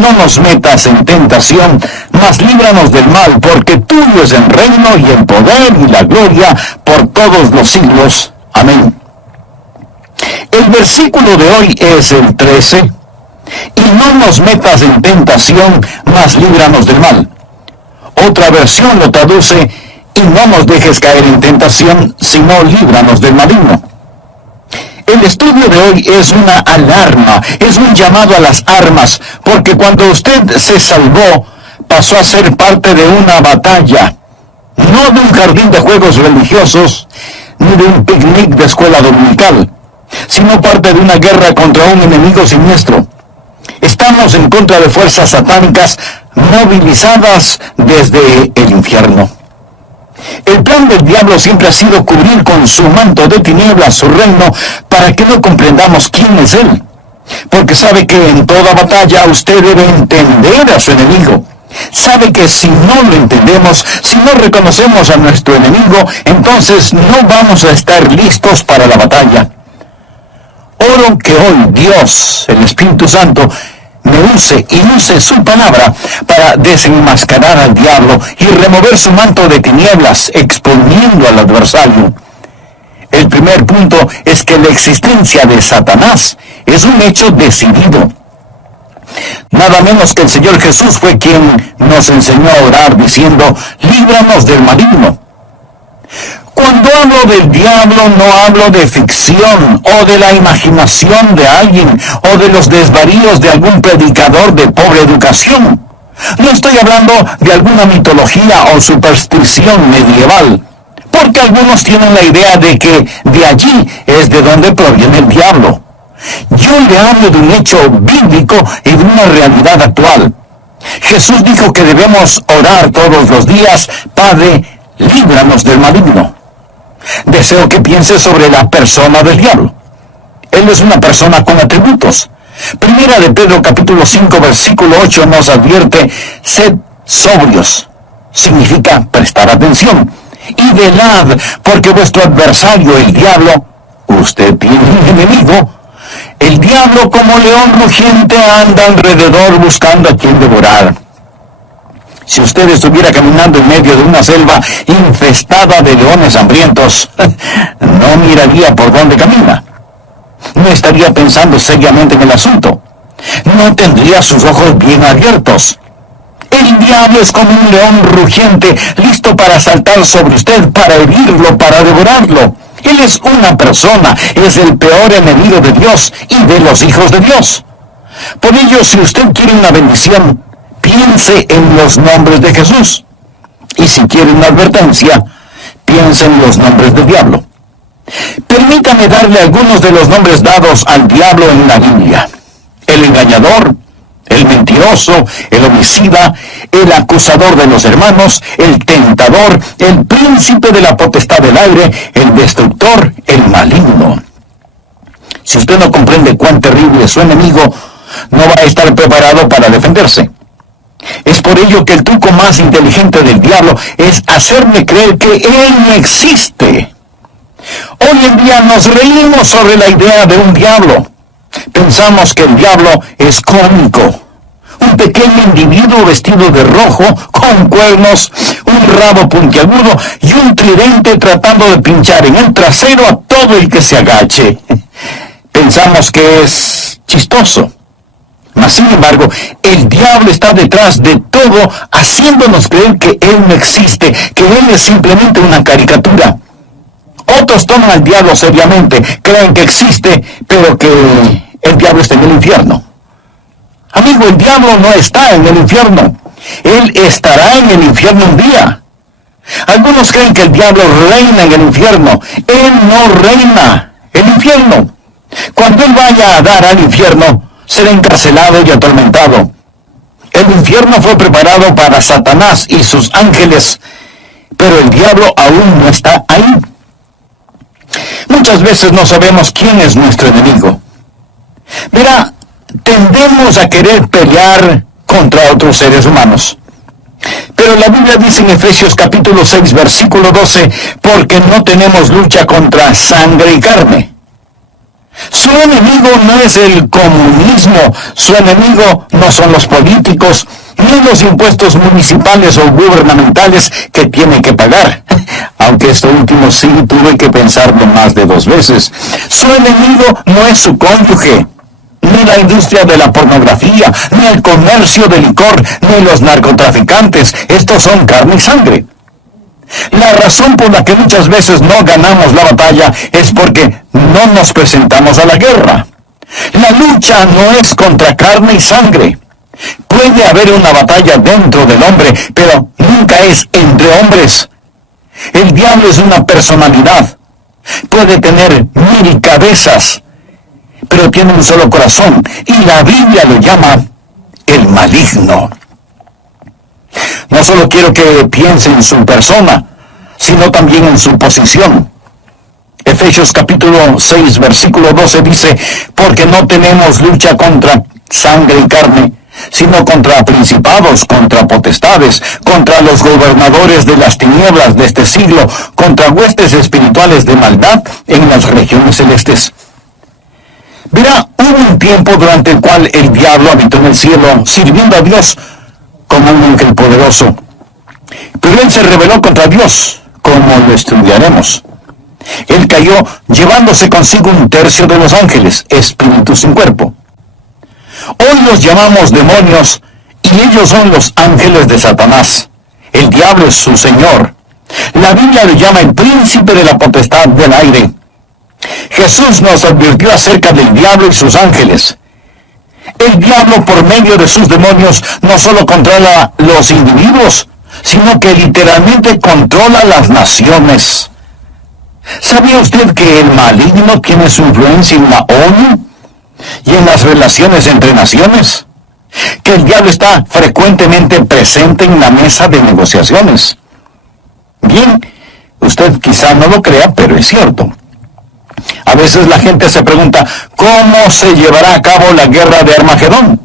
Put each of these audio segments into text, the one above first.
no nos metas en tentación, mas líbranos del mal, porque tuyo es el reino y el poder y la gloria por todos los siglos. Amén. El versículo de hoy es el 13. Y no nos metas en tentación, mas líbranos del mal. Otra versión lo traduce: y no nos dejes caer en tentación, sino líbranos del maligno. El estudio de hoy es una alarma, es un llamado a las armas, porque cuando usted se salvó, pasó a ser parte de una batalla, no de un jardín de juegos religiosos, ni de un picnic de escuela dominical, sino parte de una guerra contra un enemigo siniestro. Estamos en contra de fuerzas satánicas movilizadas desde el infierno. El plan del diablo siempre ha sido cubrir con su manto de tinieblas su reino para que no comprendamos quién es él. Porque sabe que en toda batalla usted debe entender a su enemigo. Sabe que si no lo entendemos, si no reconocemos a nuestro enemigo, entonces no vamos a estar listos para la batalla. Oro que hoy Dios, el Espíritu Santo, me use y use su palabra para desenmascarar al diablo y remover su manto de tinieblas, exponiendo al adversario. El primer punto es que la existencia de Satanás es un hecho decidido. Nada menos que el Señor Jesús fue quien nos enseñó a orar diciendo: líbranos del maligno. Cuando hablo del diablo, no hablo de ficción o de la imaginación de alguien o de los desvaríos de algún predicador de pobre educación. No estoy hablando de alguna mitología o superstición medieval, porque algunos tienen la idea de que de allí es de donde proviene el diablo. Yo le hablo de un hecho bíblico y de una realidad actual. Jesús dijo que debemos orar todos los días: Padre, líbranos del maligno. Deseo que piense sobre la persona del diablo. Él es una persona con atributos. Primera de Pedro capítulo 5 versículo 8 nos advierte: sed sobrios. Significa prestar atención. Y velad, porque vuestro adversario, el diablo, usted tiene un enemigo. El diablo, como león rugiente, anda alrededor buscando a quien devorar. Si usted estuviera caminando en medio de una selva infestada de leones hambrientos, no miraría por dónde camina. No estaría pensando seriamente en el asunto. No tendría sus ojos bien abiertos. El diablo es como un león rugiente, listo para saltar sobre usted, para herirlo, para devorarlo. Él es una persona, es el peor enemigo de Dios y de los hijos de Dios. Por ello, si usted quiere una bendición, piense en los nombres de Jesús. Y si quiere una advertencia, piense en los nombres del diablo. Permítame darle algunos de los nombres dados al diablo en la Biblia: el engañador, el mentiroso, el homicida, el acusador de los hermanos, el tentador, el príncipe de la potestad del aire, el destructor, el maligno. Si usted no comprende cuán terrible es su enemigo, no va a estar preparado para defenderse. Es por ello que el truco más inteligente del diablo es hacerme creer que él no existe. Hoy en día nos reímos sobre la idea de un diablo. Pensamos que el diablo es cómico. Un pequeño individuo vestido de rojo, con cuernos, un rabo puntiagudo y un tridente tratando de pinchar en el trasero a todo el que se agache. Pensamos que es chistoso. Mas, sin embargo, el diablo está detrás de todo, haciéndonos creer que él no existe, que él es simplemente una caricatura. Otros toman al diablo seriamente, creen que existe, pero que el diablo está en el infierno. Amigo, el diablo no está en el infierno. Él estará en el infierno un día. Algunos creen que el diablo reina en el infierno. Él no reina el infierno. Cuando él vaya a dar al infierno, será encarcelado y atormentado. El infierno fue preparado para Satanás y sus ángeles, pero el diablo aún no está ahí. Muchas veces no sabemos quién es nuestro enemigo. Verá, tendemos a querer pelear contra otros seres humanos. Pero la Biblia dice en Efesios capítulo 6, versículo 12, porque no tenemos lucha contra sangre y carne. Su enemigo no es el comunismo, su enemigo no son los políticos, ni los impuestos municipales o gubernamentales que tiene que pagar. Aunque esto último sí tuve que pensarlo más de 2 veces. Su enemigo no es su cónyuge, ni la industria de la pornografía, ni el comercio de licor, ni los narcotraficantes. Estos son carne y sangre. La razón por la que muchas veces no ganamos la batalla es porque no nos presentamos a la guerra. La lucha no es contra carne y sangre. Puede haber una batalla dentro del hombre, pero nunca es entre hombres. El diablo es una personalidad. Puede tener 1000 cabezas, pero tiene un solo corazón, y la Biblia lo llama el maligno. No solo quiero que piense en su persona, sino también en su posición. Efesios capítulo 6, versículo 12 dice, porque no tenemos lucha contra sangre y carne, sino contra principados, contra potestades, contra los gobernadores de las tinieblas de este siglo, contra huestes espirituales de maldad en las regiones celestes. Verá, hubo un tiempo durante el cual el diablo habitó en el cielo, sirviendo a Dios como un ángel poderoso. Pero él se rebeló contra Dios, como lo estudiaremos. Él cayó llevándose consigo 1/3 de los ángeles, espíritus sin cuerpo. Hoy los llamamos demonios, y ellos son los ángeles de Satanás. El diablo es su señor. La Biblia lo llama el príncipe de la potestad del aire. Jesús nos advirtió acerca del diablo y sus ángeles. El diablo, por medio de sus demonios, no solo controla los individuos, sino que literalmente controla las naciones. ¿Sabía usted que el maligno tiene su influencia en la ONU y en las relaciones entre naciones? Que el diablo está frecuentemente presente en la mesa de negociaciones. Bien, usted quizá no lo crea, pero es cierto. A veces la gente se pregunta, ¿cómo se llevará a cabo la guerra de Armagedón?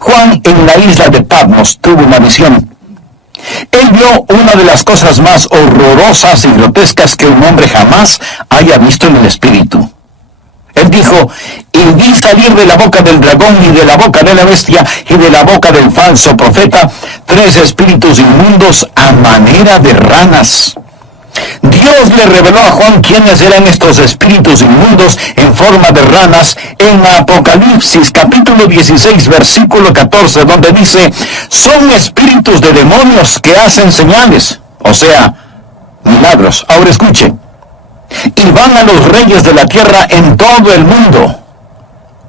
Juan en la isla de Patmos tuvo una visión. Él vio una de las cosas más horrorosas y grotescas que un hombre jamás haya visto en el espíritu. Él dijo, y vi salir de la boca del dragón y de la boca de la bestia y de la boca del falso profeta 3 espíritus inmundos a manera de ranas. Dios le reveló a Juan quiénes eran estos espíritus inmundos en forma de ranas en Apocalipsis capítulo 16 versículo 14, donde dice, son espíritus de demonios que hacen señales, o sea, milagros. Ahora escuche, y van a los reyes de la tierra en todo el mundo.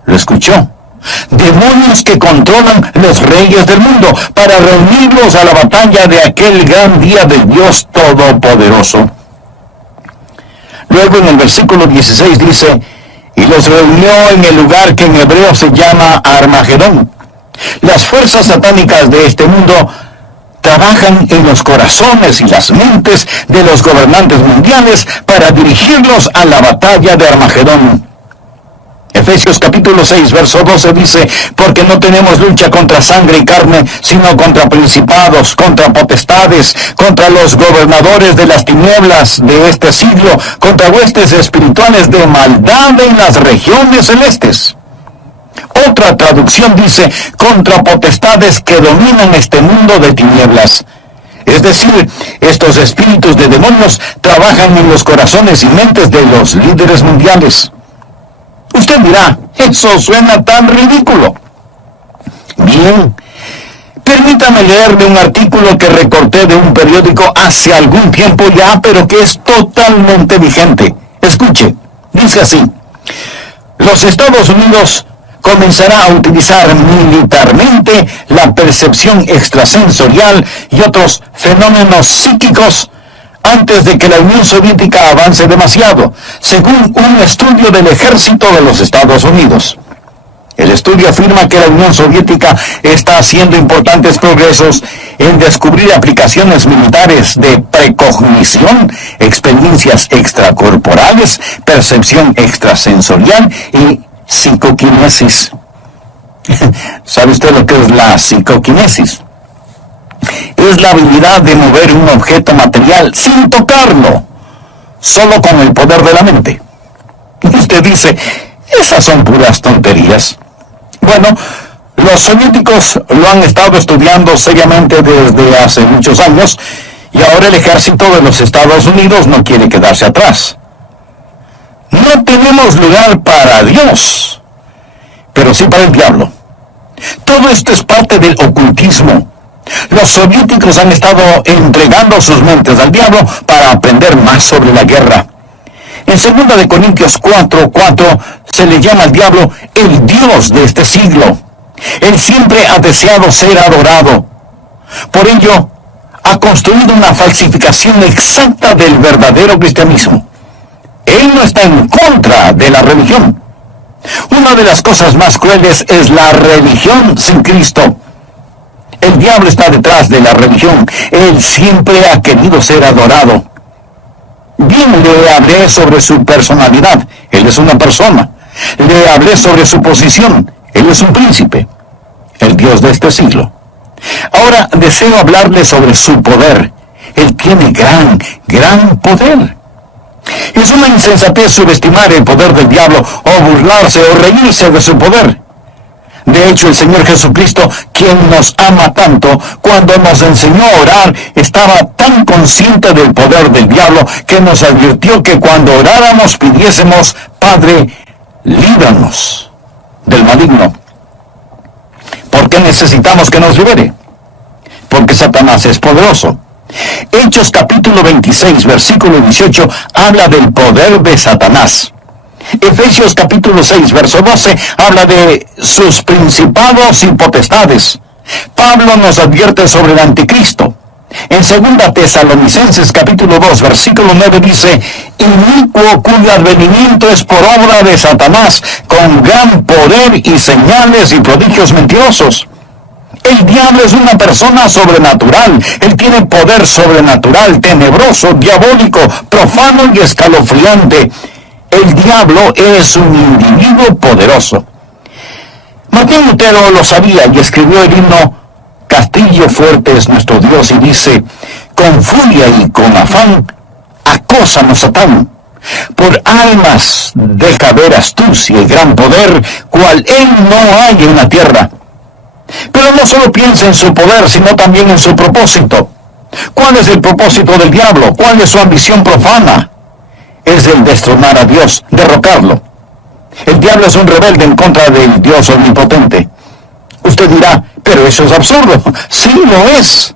¿Lo escuchó? Demonios que controlan los reyes del mundo para reunirlos a la batalla de aquel gran día del Dios Todopoderoso. Luego en el versículo 16 dice, y los reunió en el lugar que en hebreo se llama Armagedón. Las fuerzas satánicas de este mundo trabajan en los corazones y las mentes de los gobernantes mundiales para dirigirlos a la batalla de Armagedón. Efesios capítulo 6, verso 12 dice, porque no tenemos lucha contra sangre y carne, sino contra principados, contra potestades, contra los gobernadores de las tinieblas de este siglo, contra huestes espirituales de maldad en las regiones celestes. Otra traducción dice, contra potestades que dominan este mundo de tinieblas. Es decir, estos espíritus de demonios trabajan en los corazones y mentes de los líderes mundiales. Usted dirá, eso suena tan ridículo. Bien, permítame leerle un artículo que recorté de un periódico hace algún tiempo ya, pero que es totalmente vigente. Escuche, dice así, los Estados Unidos comenzará a utilizar militarmente la percepción extrasensorial y otros fenómenos psíquicos antes de que la Unión Soviética avance demasiado, según un estudio del ejército de los Estados Unidos. El estudio afirma que la Unión Soviética está haciendo importantes progresos en descubrir aplicaciones militares de precognición, experiencias extracorporales, percepción extrasensorial y psicoquinesis. ¿Sabe usted lo que es la psicoquinesis? Es la habilidad de mover un objeto material sin tocarlo, solo con el poder de la mente. Y usted dice, esas son puras tonterías. Bueno, los soviéticos lo han estado estudiando seriamente desde hace muchos años, y ahora el ejército de los Estados Unidos no quiere quedarse atrás. No tenemos lugar para Dios, pero sí para el diablo. Todo esto es parte del ocultismo. Los soviéticos han estado entregando sus mentes al diablo para aprender más sobre la guerra. En 2 de Corintios 4:4 se le llama al diablo el Dios de este siglo. Él siempre ha deseado ser adorado. Por ello, ha construido una falsificación exacta del verdadero cristianismo. Él no está en contra de la religión. Una de las cosas más crueles es la religión sin Cristo. El diablo está detrás de la religión. Él siempre ha querido ser adorado. Bien, le hablé sobre su personalidad. Él es una persona. Le hablé sobre su posición. Él es un príncipe, el Dios de este siglo. Ahora deseo hablarle sobre su poder. Él tiene gran poder. Es una insensatez subestimar el poder del diablo o burlarse o reírse de su poder. De hecho, el Señor Jesucristo, quien nos ama tanto, cuando nos enseñó a orar, estaba tan consciente del poder del diablo que nos advirtió que cuando oráramos pidiésemos, Padre, líbranos del maligno. ¿Por qué necesitamos que nos libere? Porque Satanás es poderoso. Hechos capítulo 26, versículo 18, habla del poder de Satanás. Efesios capítulo 6, verso 12, habla de sus principados y potestades. Pablo nos advierte sobre el anticristo. En 2 Tesalonicenses capítulo 2, versículo 9 dice, inicuo cuyo advenimiento es por obra de Satanás, con gran poder y señales y prodigios mentirosos. El diablo es una persona sobrenatural. Él tiene poder sobrenatural, tenebroso, diabólico, profano y escalofriante. El diablo es un individuo poderoso. Martín Lutero lo sabía y escribió el himno Castillo fuerte es nuestro Dios, y dice, con furia y con afán, acósanos Satán. Por almas deja ver astucia y gran poder, cual él no hay en la tierra. Pero no solo piensa en su poder, sino también en su propósito. ¿Cuál es el propósito del diablo? ¿Cuál es su ambición profana? Es el destronar a Dios, derrocarlo. El diablo es un rebelde en contra del Dios omnipotente. Usted dirá, pero eso es absurdo. Sí, lo es.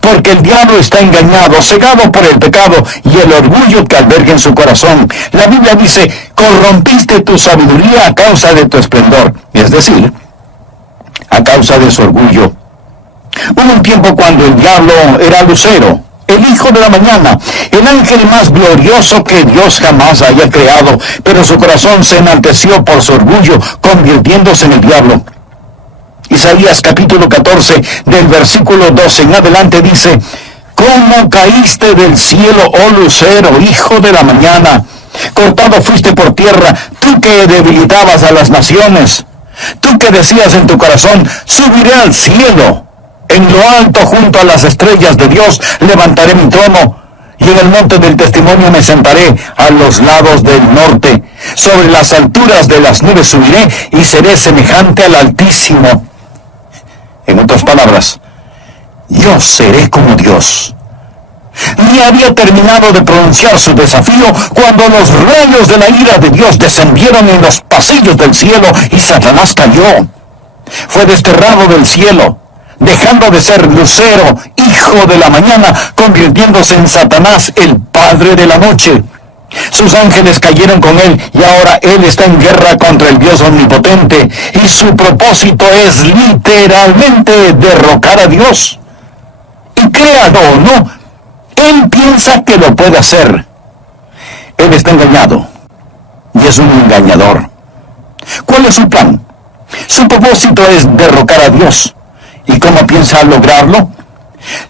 Porque el diablo está engañado, cegado por el pecado y el orgullo que alberga en su corazón. La Biblia dice, corrompiste tu sabiduría a causa de tu esplendor. Es decir, a causa de su orgullo. Hubo un tiempo cuando el diablo era Lucero, el hijo de la mañana, el ángel más glorioso que Dios jamás haya creado, pero su corazón se enalteció por su orgullo, convirtiéndose en el diablo. Isaías capítulo 14, del versículo 12 en adelante dice, ¿cómo caíste del cielo, oh lucero, hijo de la mañana? Cortado fuiste por tierra, tú que debilitabas a las naciones. Tú que decías en tu corazón, subiré al cielo. En lo alto junto a las estrellas de Dios levantaré mi trono, y en el monte del testimonio me sentaré a los lados del norte. Sobre las alturas de las nubes subiré y seré semejante al Altísimo. En otras palabras, yo seré como Dios. Ni había terminado de pronunciar su desafío cuando los rayos de la ira de Dios descendieron en los pasillos del cielo y Satanás cayó. Fue desterrado del cielo, dejando de ser Lucero, hijo de la mañana, convirtiéndose en Satanás, el padre de la noche. Sus ángeles cayeron con él y ahora él está en guerra contra el Dios omnipotente y su propósito es literalmente derrocar a Dios. Y créalo o no, él piensa que lo puede hacer. Él está engañado y es un engañador. ¿Cuál es su plan? Su propósito es derrocar a Dios. ¿Y cómo piensa lograrlo?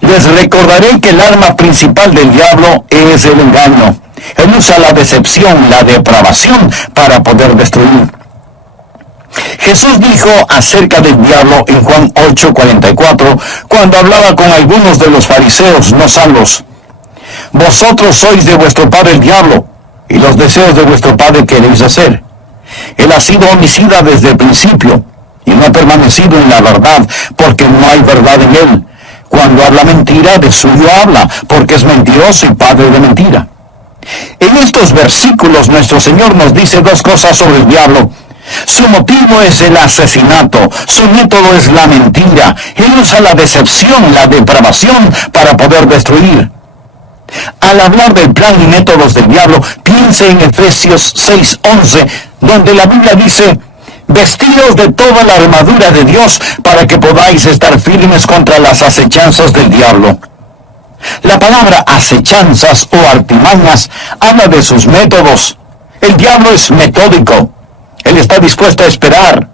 Les recordaré que el arma principal del diablo es el engaño. Él usa la decepción, la depravación para poder destruir. Jesús dijo acerca del diablo en Juan 8:44, cuando hablaba con algunos de los fariseos no salvos: vosotros sois de vuestro padre el diablo, y los deseos de vuestro padre queréis hacer. Él ha sido homicida desde el principio, y no ha permanecido en la verdad, porque no hay verdad en él. Cuando habla mentira, de suyo habla, porque es mentiroso y padre de mentira. En estos versículos nuestro Señor nos dice dos cosas sobre el diablo. Su motivo es el asesinato, su método es la mentira. Él usa la decepción, la depravación para poder destruir. Al hablar del plan y métodos del diablo, piense en Efesios 6:11, donde la Biblia dice: vestíos de toda la armadura de Dios para que podáis estar firmes contra las acechanzas del diablo. La palabra acechanzas o artimañas habla de sus métodos. El diablo es metódico. Él está dispuesto a esperar.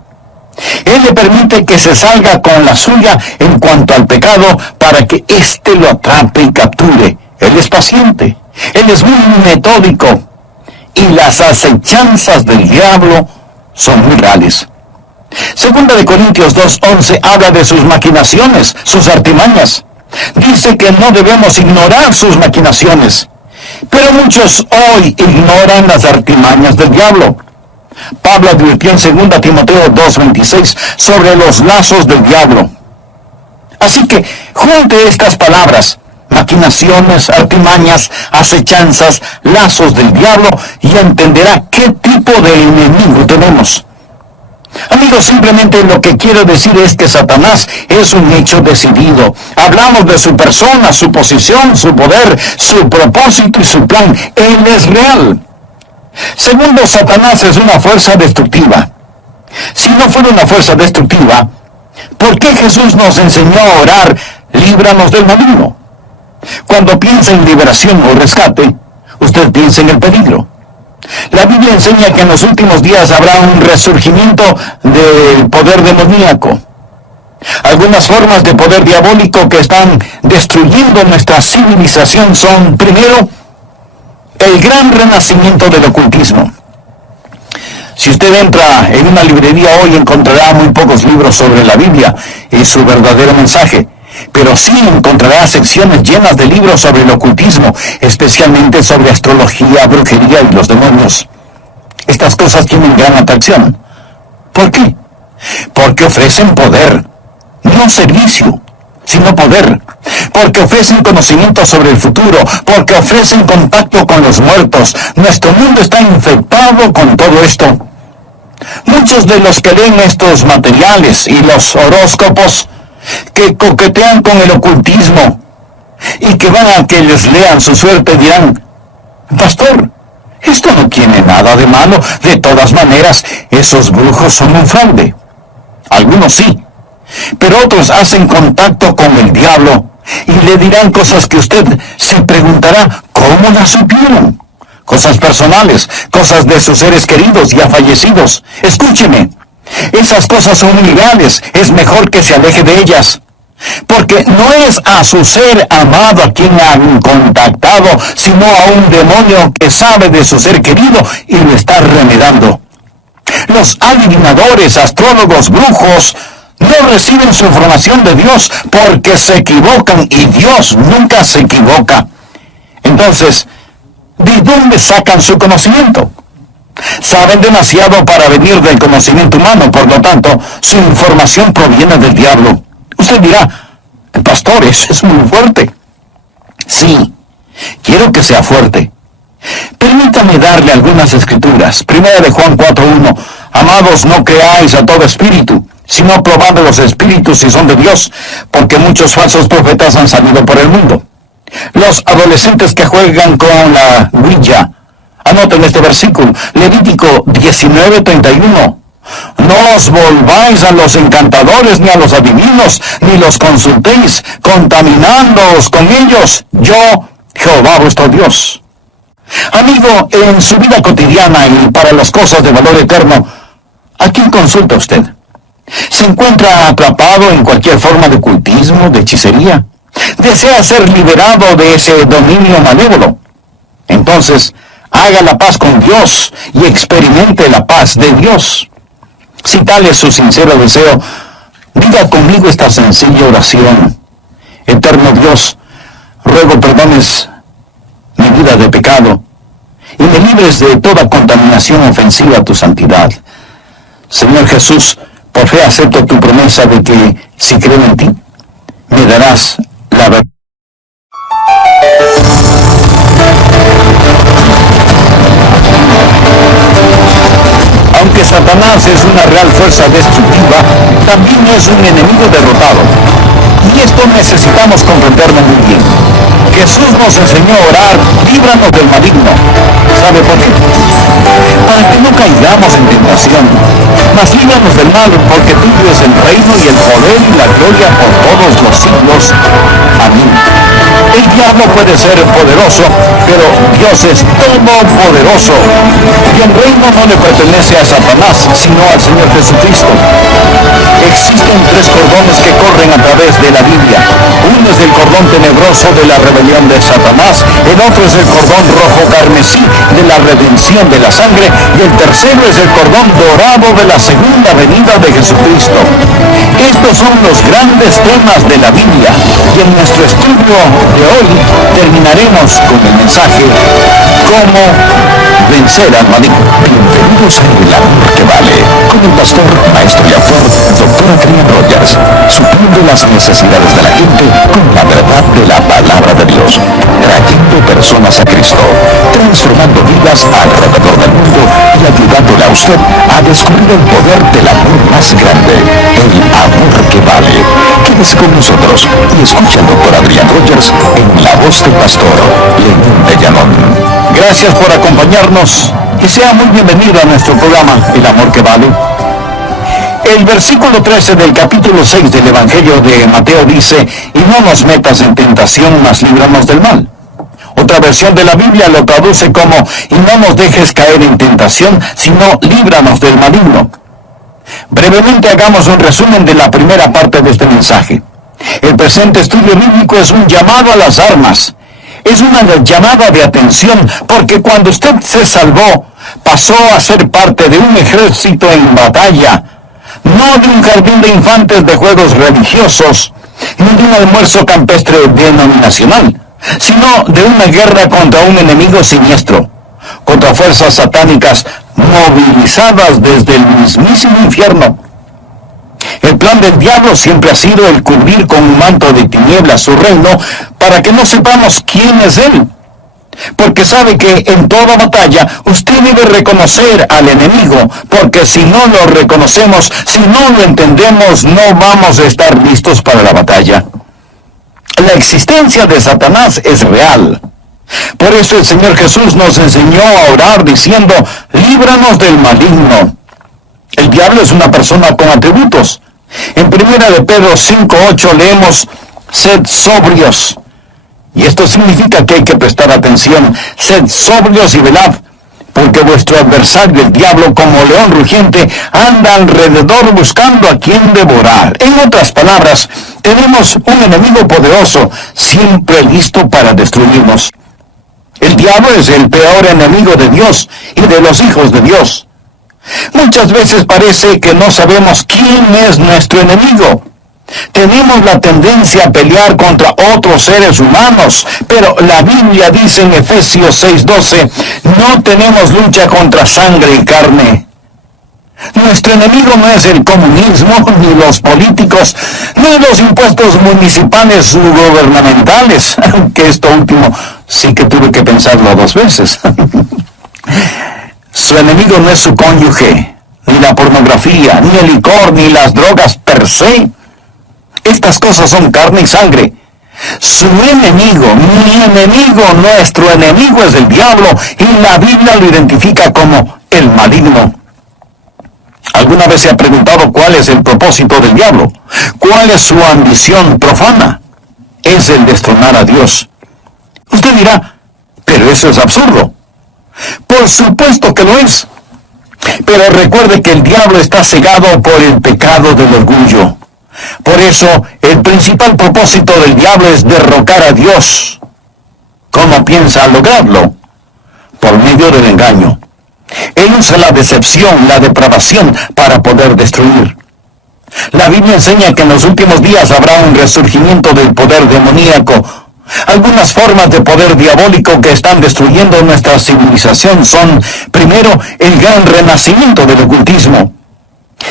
Él le permite que se salga con la suya en cuanto al pecado para que éste lo atrape y capture. Él es paciente. Él es muy metódico. Y las acechanzas del diablo son muy reales. Segunda de Corintios 2:11 habla de sus maquinaciones, sus artimañas. Dice que no debemos ignorar sus maquinaciones. Pero muchos hoy ignoran las artimañas del diablo. Pablo advirtió en 2 Timoteo 2:26 sobre los lazos del diablo. Así que junte estas palabras: maquinaciones, artimañas, acechanzas, lazos del diablo, y entenderá qué tipo de enemigo tenemos. Amigos, simplemente lo que quiero decir es que Satanás es un hecho decidido. Hablamos de su persona, su posición, su poder, su propósito y su plan. Él es real. Segundo, Satanás es una fuerza destructiva. Si no fuera una fuerza destructiva, ¿por qué Jesús nos enseñó a orar: líbranos del maligno? Cuando piensa en liberación o rescate, usted piensa en el peligro. La Biblia enseña que en los últimos días habrá un resurgimiento del poder demoníaco. Algunas formas de poder diabólico que están destruyendo nuestra civilización son, primero, el gran renacimiento del ocultismo. Si usted entra en una librería hoy, encontrará muy pocos libros sobre la Biblia y su verdadero mensaje, pero sí encontrará secciones llenas de libros sobre el ocultismo, especialmente sobre astrología, brujería y los demonios. Estas cosas tienen gran atracción. ¿Por qué? Porque ofrecen poder, no servicio, sino poder. Porque ofrecen conocimiento sobre el futuro, porque ofrecen contacto con los muertos. Nuestro mundo está infectado con todo esto. Muchos de los que leen estos materiales y los horóscopos, que coquetean con el ocultismo y que van a que les lean su suerte, dirán: pastor, esto no tiene nada de malo. De todas maneras, esos brujos son un fraude. Algunos sí, pero otros hacen contacto con el diablo y le dirán cosas que usted se preguntará: ¿cómo las supieron? Cosas personales, cosas de sus seres queridos ya fallecidos. Escúcheme, esas cosas son ilegales. Es mejor que se aleje de ellas, porque no es a su ser amado a quien han contactado, sino a un demonio que sabe de su ser querido y lo está remedando. Los adivinadores, astrólogos, brujos no reciben su información de Dios porque se equivocan, y Dios nunca se equivoca. Entonces, ¿de dónde sacan su conocimiento? Saben demasiado para venir del conocimiento humano, por lo tanto, su información proviene del diablo. Usted dirá: pastor, eso es muy fuerte. Sí, quiero que sea fuerte. Permítame darle algunas escrituras. Primera de Juan 4:1. Amados, no creáis a todo espíritu, sino probad los espíritus si son de Dios, porque muchos falsos profetas han salido por el mundo. Los adolescentes que juegan con la Ouija, anoten este versículo, Levítico 19:31. No os volváis a los encantadores, ni a los adivinos, ni los consultéis, contaminándoos con ellos. Yo, Jehová vuestro Dios. Amigo, en su vida cotidiana y para las cosas de valor eterno, ¿a quién consulta usted? ¿Se encuentra atrapado en cualquier forma de ocultismo, de hechicería? ¿Desea ser liberado de ese dominio malévolo? Entonces, haga la paz con Dios y experimente la paz de Dios. Si tal es su sincero deseo, diga conmigo esta sencilla oración: Eterno Dios, ruego perdones mi vida de pecado y me libres de toda contaminación ofensiva a tu santidad. Señor Jesús, por fe acepto tu promesa de que, si creo en ti, me darás la verdad. Aunque Satanás es una real fuerza destructiva, también es un enemigo derrotado. Y esto necesitamos comprenderlo muy bien. Jesús nos enseñó a orar, líbranos del maligno. ¿Sabe por qué? Para que no caigamos en tentación, mas líbranos del mal, porque tuyo es el reino y el poder y la gloria por todos los siglos. Amén. El diablo puede ser poderoso, pero Dios es todopoderoso. Y el reino no le pertenece a Satanás, sino al Señor Jesucristo. Existen tres cordones que corren a través de la Biblia. Uno es el cordón tenebroso de la rebelión de Satanás, el otro es el cordón rojo carmesí de la redención de la sangre, y el tercero es el cordón dorado de la segunda venida de Jesucristo. Estos son los grandes temas de la Biblia, y en nuestro estudio de hoy terminaremos con el mensaje ¿Cómo vencer al maligno? Bienvenidos a El Amor que Vale, con el pastor, maestro y autor, Dr. Adrián Rogers, supliendo las necesidades de la gente con la verdad de la palabra de Dios, trayendo personas a Cristo, transformando vidas alrededor del mundo y ayudándole a usted a descubrir el poder del amor más grande, el amor que vale. Quédese con nosotros y escucha al Dr. Adrián Rogers en la voz del pastor Lenín de Llanón. Gracias por acompañarnos y sea muy bienvenido a nuestro programa El Amor que Vale. El versículo 13 del capítulo 6 del Evangelio de Mateo dice: y no nos metas en tentación, mas líbranos del mal. Otra versión de la Biblia lo traduce como: y no nos dejes caer en tentación, sino líbranos del maligno. Brevemente hagamos un resumen de la primera parte de este mensaje. El presente estudio bíblico es un llamado a las armas. Es una llamada de atención, porque cuando usted se salvó, pasó a ser parte de un ejército en batalla, no de un jardín de infantes de juegos religiosos, ni de un almuerzo campestre denominacional, sino de una guerra contra un enemigo siniestro, contra fuerzas satánicas movilizadas desde el mismísimo infierno. El plan del diablo siempre ha sido el cubrir con un manto de tinieblas su reino para que no sepamos quién es él. Porque sabe que en toda batalla usted debe reconocer al enemigo, porque si no lo reconocemos, si no lo entendemos, no vamos a estar listos para la batalla. La existencia de Satanás es real. Por eso el Señor Jesús nos enseñó a orar diciendo: líbranos del maligno. El diablo es una persona con atributos. En 1 de Pedro 5:8 leemos: sed sobrios. Y esto significa que hay que prestar atención. Sed sobrios y velad, porque vuestro adversario, el diablo, como león rugiente, anda alrededor buscando a quien devorar. En otras palabras, tenemos un enemigo poderoso, siempre listo para destruirnos. El diablo es el peor enemigo de Dios y de los hijos de Dios. Muchas veces parece que no sabemos quién es nuestro enemigo. Tenemos la tendencia a pelear contra otros seres humanos, pero la Biblia dice en Efesios 6:12, no tenemos lucha contra sangre y carne. Nuestro enemigo no es el comunismo, ni los políticos, ni los impuestos municipales u gubernamentales, que esto último sí que tuve que pensarlo 2 veces. Su enemigo no es su cónyuge, ni la pornografía, ni el licor, ni las drogas per se. Estas cosas son carne y sangre. Su enemigo, mi enemigo, nuestro enemigo es el diablo, y la Biblia lo identifica como el maligno. ¿Alguna vez se ha preguntado cuál es el propósito del diablo? ¿Cuál es su ambición profana? Es el destronar a Dios. Usted dirá, pero eso es absurdo. Por supuesto que lo es. Pero recuerde que el diablo está cegado por el pecado del orgullo. Por eso, el principal propósito del diablo es derrocar a Dios. ¿Cómo piensa lograrlo? Por medio del engaño. Él usa la decepción, la depravación para poder destruir. La Biblia enseña que en los últimos días habrá un resurgimiento del poder demoníaco, Algunas formas de poder diabólico que están destruyendo nuestra civilización son, primero, el gran renacimiento del ocultismo.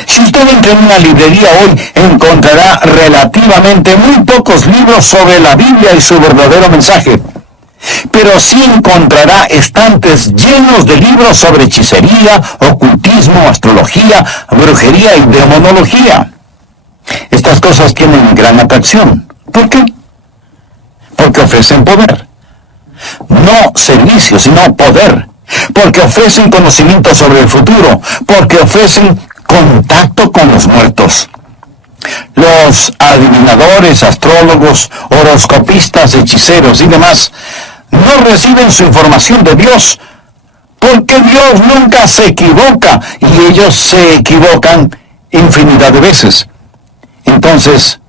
Si usted entra en una librería hoy, encontrará relativamente muy pocos libros sobre la Biblia y su verdadero mensaje. Pero sí encontrará estantes llenos de libros sobre hechicería, ocultismo, astrología, brujería y demonología. Estas cosas tienen gran atracción. ¿Por qué? Porque ofrecen poder. No servicio, sino poder. Porque ofrecen conocimiento sobre el futuro. Porque ofrecen contacto con los muertos. Los adivinadores, astrólogos, horoscopistas, hechiceros y demás no reciben su información de Dios, porque Dios nunca se equivoca y ellos se equivocan infinidad de veces. Entonces,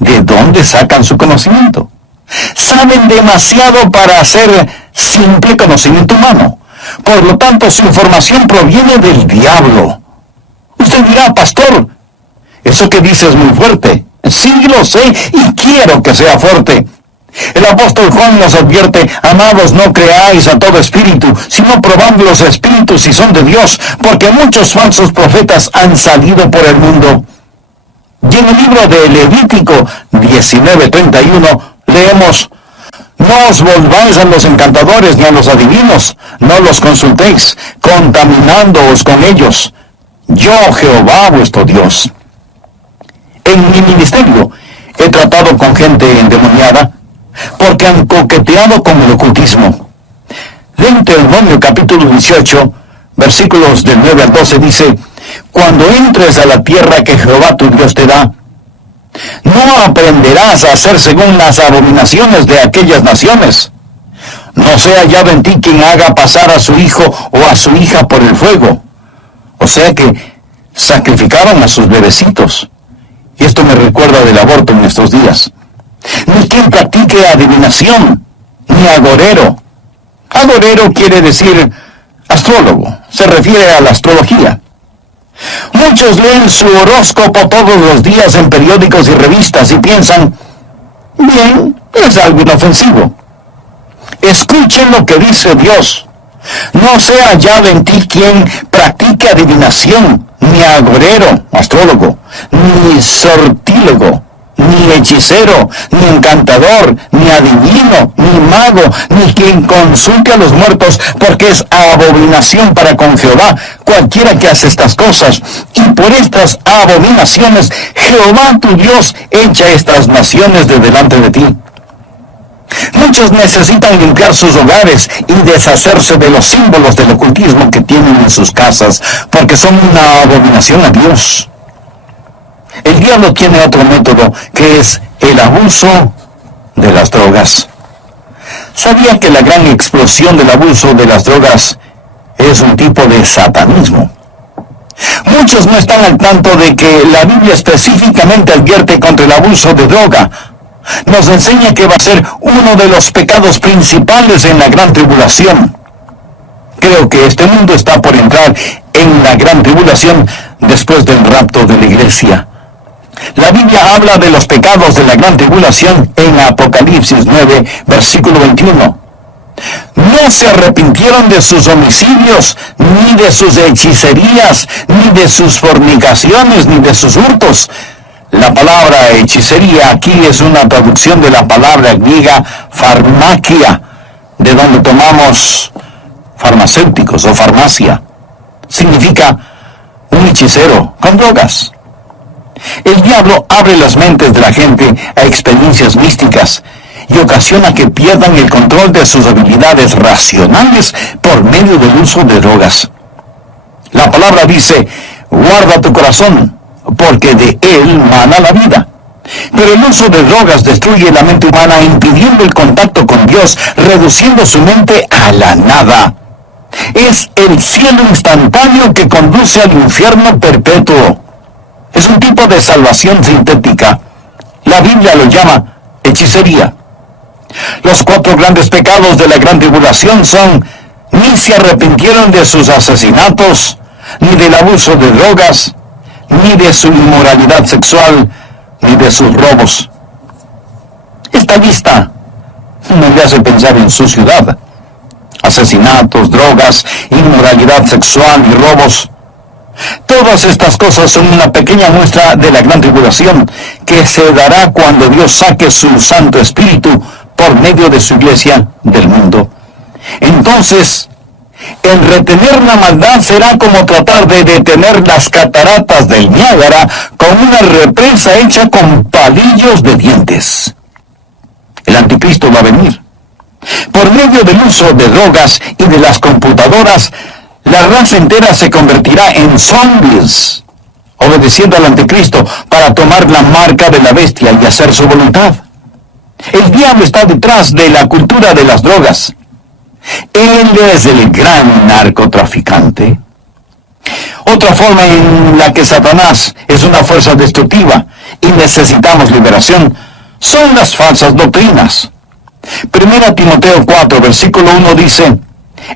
¿de dónde sacan su conocimiento? Saben demasiado para hacer simple conocimiento humano. Por lo tanto, su información proviene del diablo. Usted dirá, pastor, eso que dice es muy fuerte. Sí, lo sé, y quiero que sea fuerte. El apóstol Juan nos advierte, amados, no creáis a todo espíritu, sino probad los espíritus si son de Dios, porque muchos falsos profetas han salido por el mundo. Y en el libro de Levítico 19:31 leemos, no os volváis a los encantadores ni a los adivinos, no los consultéis, contaminándoos con ellos. Yo, Jehová, vuestro Dios. En mi ministerio he tratado con gente endemoniada, porque han coqueteado con el ocultismo. Deuteronomio capítulo 18, versículos del 9 al 12 dice, cuando entres a la tierra que Jehová tu Dios te da, no aprenderás a hacer según las abominaciones de aquellas naciones. No sea hallado en ti quien haga pasar a su hijo o a su hija por el fuego. O sea que sacrificaron a sus bebecitos. Y esto me recuerda del aborto en estos días. Ni quien practique adivinación, ni agorero. Agorero quiere decir astrólogo, se refiere a la astrología. Muchos leen su horóscopo todos los días en periódicos y revistas y piensan, bien, es algo inofensivo. Escuchen lo que dice Dios. No sea hallado en ti quien practique adivinación, ni agorero, astrólogo, ni sortílego, ni hechicero, ni encantador, ni adivino, ni mago, ni quien consulte a los muertos, porque es abominación para con Jehová cualquiera que hace estas cosas. Y por estas abominaciones Jehová tu Dios echa estas naciones de delante de ti. Muchos necesitan limpiar sus hogares y deshacerse de los símbolos del ocultismo que tienen en sus casas, porque son una abominación a Dios. El diablo tiene otro método, que es el abuso de las drogas. ¿Sabía que la gran explosión del abuso de las drogas es un tipo de satanismo? Muchos no están al tanto de que la Biblia específicamente advierte contra el abuso de droga. Nos enseña que va a ser uno de los pecados principales en la gran tribulación. Creo que este mundo está por entrar en la gran tribulación después del rapto de la iglesia. La Biblia habla de los pecados de la gran tribulación en Apocalipsis 9, versículo 21. No se arrepintieron de sus homicidios, ni de sus hechicerías, ni de sus fornicaciones, ni de sus hurtos. La palabra hechicería aquí es una traducción de la palabra griega farmakia, de donde tomamos farmacéuticos o farmacia. Significa un hechicero con drogas. El diablo abre las mentes de la gente a experiencias místicas y ocasiona que pierdan el control de sus habilidades racionales por medio del uso de drogas. La palabra dice, guarda tu corazón, porque de él mana la vida. Pero el uso de drogas destruye la mente humana, impidiendo el contacto con Dios, reduciendo su mente a la nada. Es el cielo instantáneo que conduce al infierno perpetuo. Es un tipo de salvación sintética. La Biblia lo llama hechicería. Los 4 grandes pecados de la gran tribulación son: ni se arrepintieron de sus asesinatos, ni del abuso de drogas, ni de su inmoralidad sexual, ni de sus robos. Esta lista Me hace pensar en su ciudad. Asesinatos, drogas, inmoralidad sexual y robos. Todas estas cosas son una pequeña muestra de la gran tribulación que se dará cuando Dios saque su Santo Espíritu por medio de su iglesia del mundo. Entonces, el retener la maldad será como tratar de detener las cataratas del Niágara con una represa hecha con palillos de dientes. El anticristo va a venir. Por medio del uso de drogas y de las computadoras, la raza entera se convertirá en zombies, obedeciendo al anticristo para tomar la marca de la bestia y hacer su voluntad. El diablo está detrás de la cultura de las drogas. Él es el gran narcotraficante. Otra forma en la que Satanás es una fuerza destructiva y necesitamos liberación son las falsas doctrinas. 1 Timoteo 4, versículo 1 dice: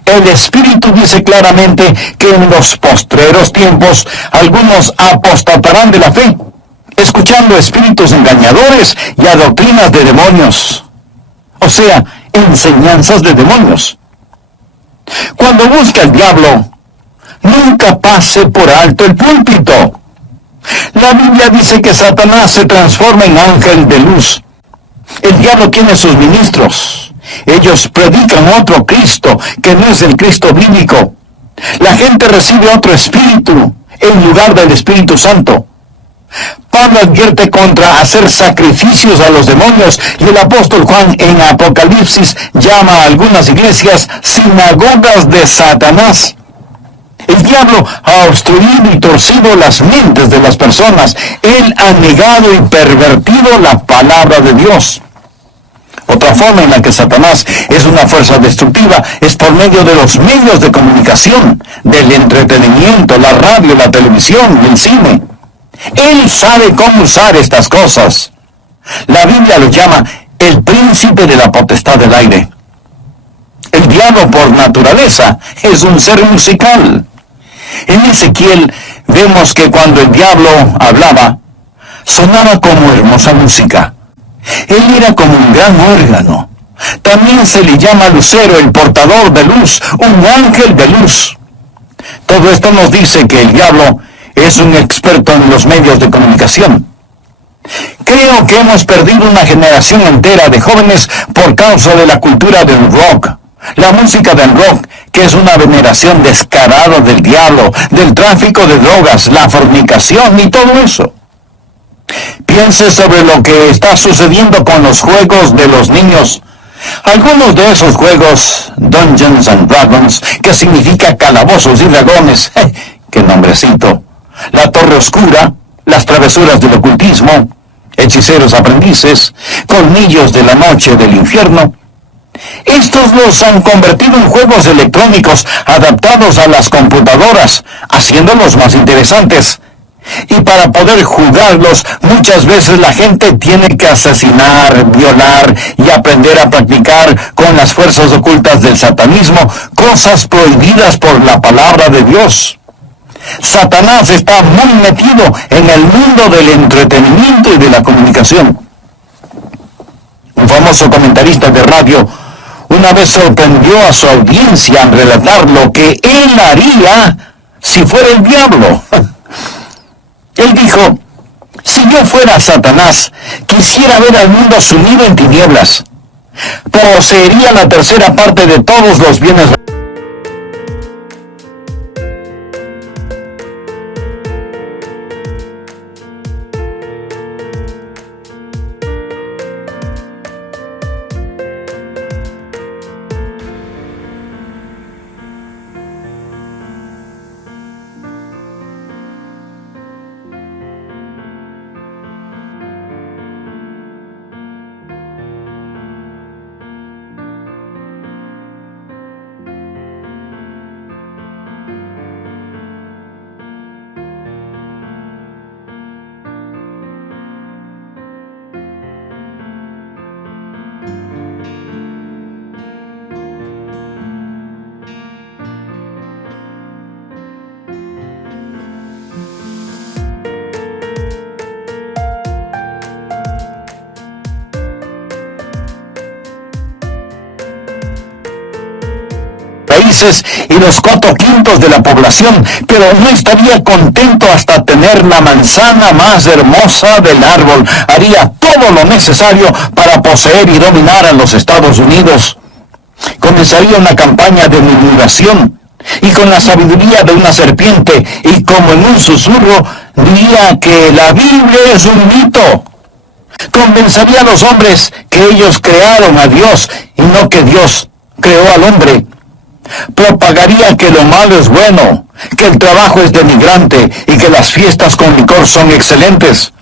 el Espíritu dice claramente que en los postreros tiempos algunos apostatarán de la fe, escuchando espíritus engañadores y a doctrinas de demonios. O sea, enseñanzas de demonios. Cuando busca el diablo, nunca pase por alto el púlpito. La Biblia dice que Satanás se transforma en ángel de luz. El diablo tiene sus ministros. Ellos predican otro Cristo que no es el Cristo bíblico. La gente recibe otro espíritu en lugar del Espíritu Santo. Pablo advierte contra hacer sacrificios a los demonios y el apóstol Juan en Apocalipsis llama a algunas iglesias sinagogas de Satanás. El diablo ha obstruido y torcido las mentes de las personas. Él ha negado y pervertido la palabra de Dios. Otra forma en la que Satanás es una fuerza destructiva es por medio de los medios de comunicación, del entretenimiento, la radio, la televisión y el cine. Él sabe cómo usar estas cosas. La Biblia lo llama el príncipe de la potestad del aire. El diablo por naturaleza es un ser musical. En Ezequiel vemos que cuando el diablo hablaba, sonaba como hermosa música. Él era como un gran órgano. También se le llama lucero, el portador de luz, un ángel de luz. Todo esto nos dice que el diablo es un experto en los medios de comunicación. Creo que hemos perdido una generación entera de jóvenes por causa de la cultura del rock. La música del rock, que es una veneración descarada del diablo, del tráfico de drogas, la fornicación y todo eso. Piense sobre lo que está sucediendo con los juegos de los niños. Algunos de esos juegos, Dungeons and Dragons, que significa calabozos y dragones, ¡qué nombrecito! La Torre Oscura, las travesuras del ocultismo, hechiceros aprendices, colmillos de la noche del infierno. Estos los han convertido en juegos electrónicos adaptados a las computadoras, haciéndolos más interesantes. Y para poder jugarlos, muchas veces la gente tiene que asesinar, violar y aprender a practicar con las fuerzas ocultas del satanismo, cosas prohibidas por la palabra de Dios. Satanás está muy metido en el mundo del entretenimiento y de la comunicación. Un famoso comentarista de radio una vez sorprendió a su audiencia al relatar lo que él haría si fuera el diablo. Él dijo: si yo fuera Satanás, quisiera ver al mundo sumido en tinieblas. Poseería la tercera parte de todos los bienes. meses y los 4/5 de la población, pero no estaría contento hasta tener la manzana más hermosa del árbol. Haría todo lo necesario para poseer y dominar a los Estados Unidos. Comenzaría una campaña de murmuración, y con la sabiduría de una serpiente, y como en un susurro, diría que la Biblia es un mito. Convencería a los hombres que ellos crearon a Dios y no que Dios creó al hombre. Propagaría que lo malo es bueno, que el trabajo es denigrante y que las fiestas con licor son excelentes.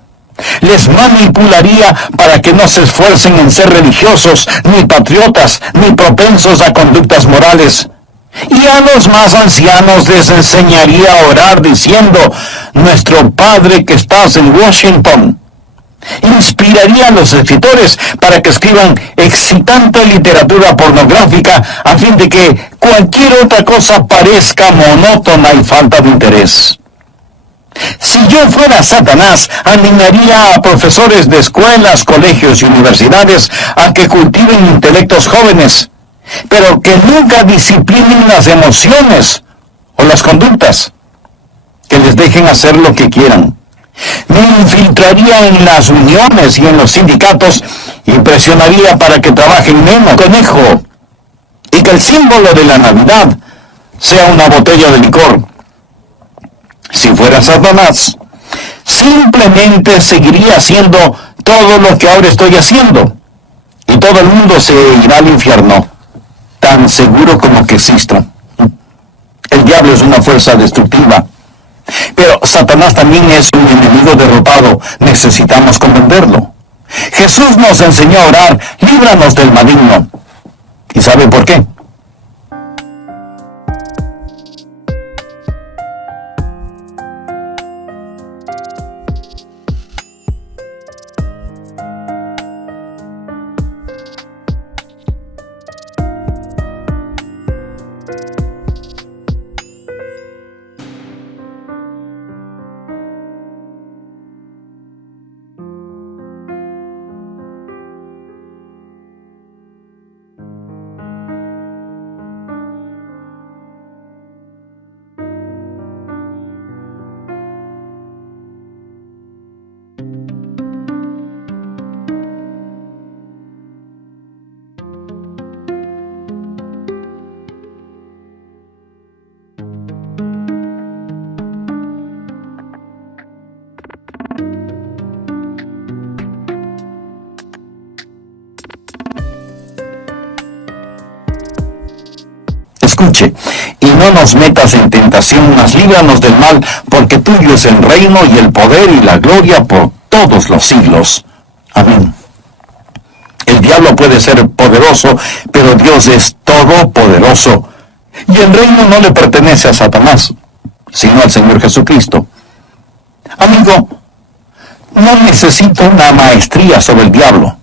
Les manipularía para que no se esfuercen en ser religiosos, ni patriotas, ni propensos a conductas morales. Y a los más ancianos les enseñaría a orar diciendo: Nuestro Padre que estás en Washington. Inspiraría a los escritores para que escriban excitante literatura pornográfica a fin de que cualquier otra cosa parezca monótona y falta de interés. Si yo fuera Satanás, animaría a profesores de escuelas, colegios y universidades a que cultiven intelectos jóvenes, pero que nunca disciplinen las emociones o las conductas, que les dejen hacer lo que quieran. Me infiltraría en las uniones y en los sindicatos y presionaría para que trabajen menos, conejo, y que el símbolo de la Navidad sea una botella de licor. Si fuera Satanás, simplemente seguiría haciendo todo lo que ahora estoy haciendo, y todo el mundo se irá al infierno, tan seguro como que exista. El diablo es una fuerza destructiva, pero Satanás también es un enemigo derrotado. Necesitamos comprenderlo. Jesús nos enseñó a orar: líbranos del maligno. ¿Y sabe por qué? Escuche: y no nos metas en tentación, mas líbranos del mal, porque tuyo es el reino y el poder y la gloria por todos los siglos. Amén. El diablo puede ser poderoso, pero Dios es todopoderoso, y el reino no le pertenece a Satanás, sino al Señor Jesucristo. Amigo, no necesita una maestría sobre el diablo.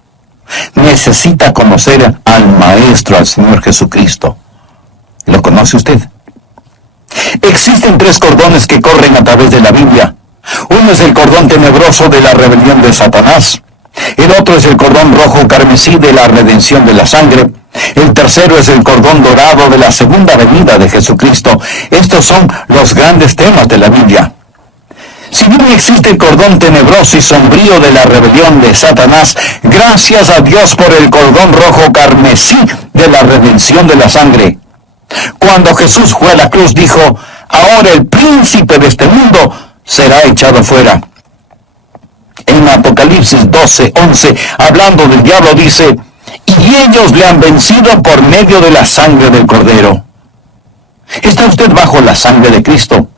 Necesita conocer al Maestro, al Señor Jesucristo. ¿Lo conoce usted? Existen 3 cordones que corren a través de la Biblia. Uno es el cordón tenebroso de la rebelión de Satanás. El otro es el cordón rojo carmesí de la redención de la sangre. El tercero es el cordón dorado de la segunda venida de Jesucristo. Estos son los grandes temas de la Biblia. Si bien existe el cordón tenebroso y sombrío de la rebelión de Satanás, gracias a Dios por el cordón rojo carmesí de la redención de la sangre. Cuando Jesús fue a la cruz, dijo: ahora el príncipe de este mundo será echado fuera. En Apocalipsis 12:11, hablando del diablo, dice: y ellos le han vencido por medio de la sangre del Cordero. ¿Está usted bajo la sangre de Cristo?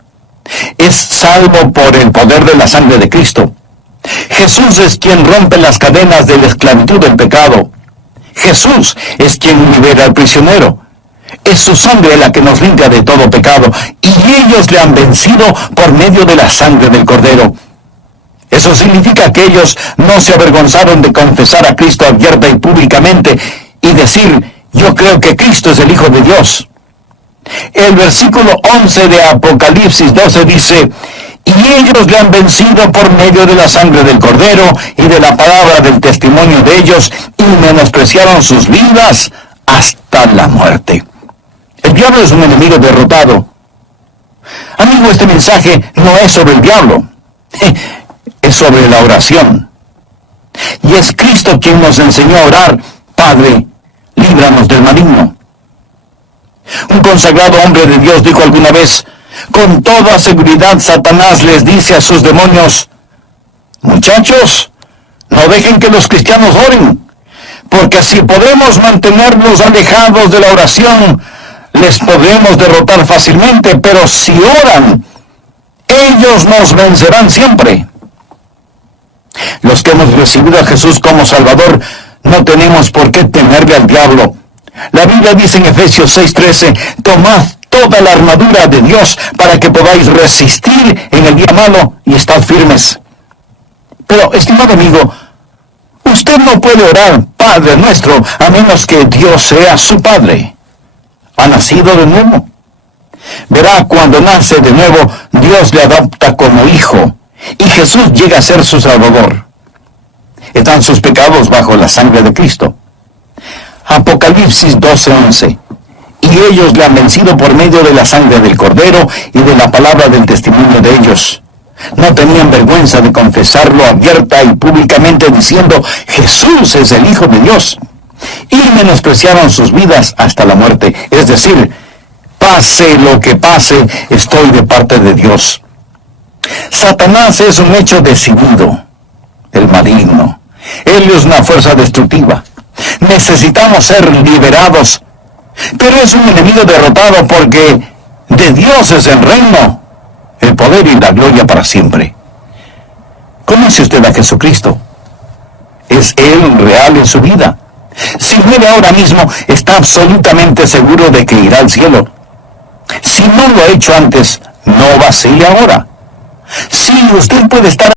Es salvo por el poder de la sangre de Cristo. Jesús es quien rompe las cadenas de la esclavitud del pecado. Jesús es quien libera al prisionero. Es su sangre la que nos limpia de todo pecado, y ellos le han vencido por medio de la sangre del Cordero. Eso significa que ellos no se avergonzaron de confesar a Cristo abierta y públicamente y decir: yo creo que Cristo es el Hijo de Dios. El versículo 11 de Apocalipsis 12 dice: y ellos le han vencido por medio de la sangre del Cordero y de la palabra del testimonio de ellos, y menospreciaron sus vidas hasta la muerte. El El diablo es un enemigo derrotado. Amigo, este mensaje no es sobre el diablo, es sobre la oración. Y es Cristo quien nos enseñó a orar: Padre, líbranos del maligno. Un consagrado hombre de Dios dijo alguna vez: con toda seguridad Satanás les dice a sus demonios: muchachos, no dejen que los cristianos oren, porque si podemos mantenerlos alejados de la oración, les podremos derrotar fácilmente, pero si oran, ellos nos vencerán siempre. Los que hemos recibido a Jesús como Salvador no tenemos por qué temerle al diablo. La Biblia dice en Efesios 6:13: tomad toda la armadura de Dios para que podáis resistir en el día malo y estad firmes. Pero, estimado amigo, usted no puede orar Padre nuestro a menos que Dios sea su Padre. ¿Ha nacido de nuevo? Verá, cuando nace de nuevo, Dios le adopta como hijo, y Jesús llega a ser su Salvador. Están sus pecados bajo la sangre de Cristo. Apocalipsis 12:11. Y ellos le han vencido por medio de la sangre del Cordero y de la palabra del testimonio de ellos. No tenían vergüenza de confesarlo abierta y públicamente, diciendo: Jesús es el Hijo de Dios. Y menospreciaron sus vidas hasta la muerte. Es decir, pase lo que pase, estoy de parte de Dios. Satanás es un hecho decidido, el maligno. Él es una fuerza destructiva. Necesitamos ser liberados, pero es un enemigo derrotado, porque de Dios es el reino, el poder y la gloria para siempre. ¿Conoce usted a Jesucristo? ¿Es Él real en su vida? Si muere ahora mismo, está absolutamente seguro de que irá al cielo. Si no lo ha hecho antes, no vacile ahora. Sí, usted puede estar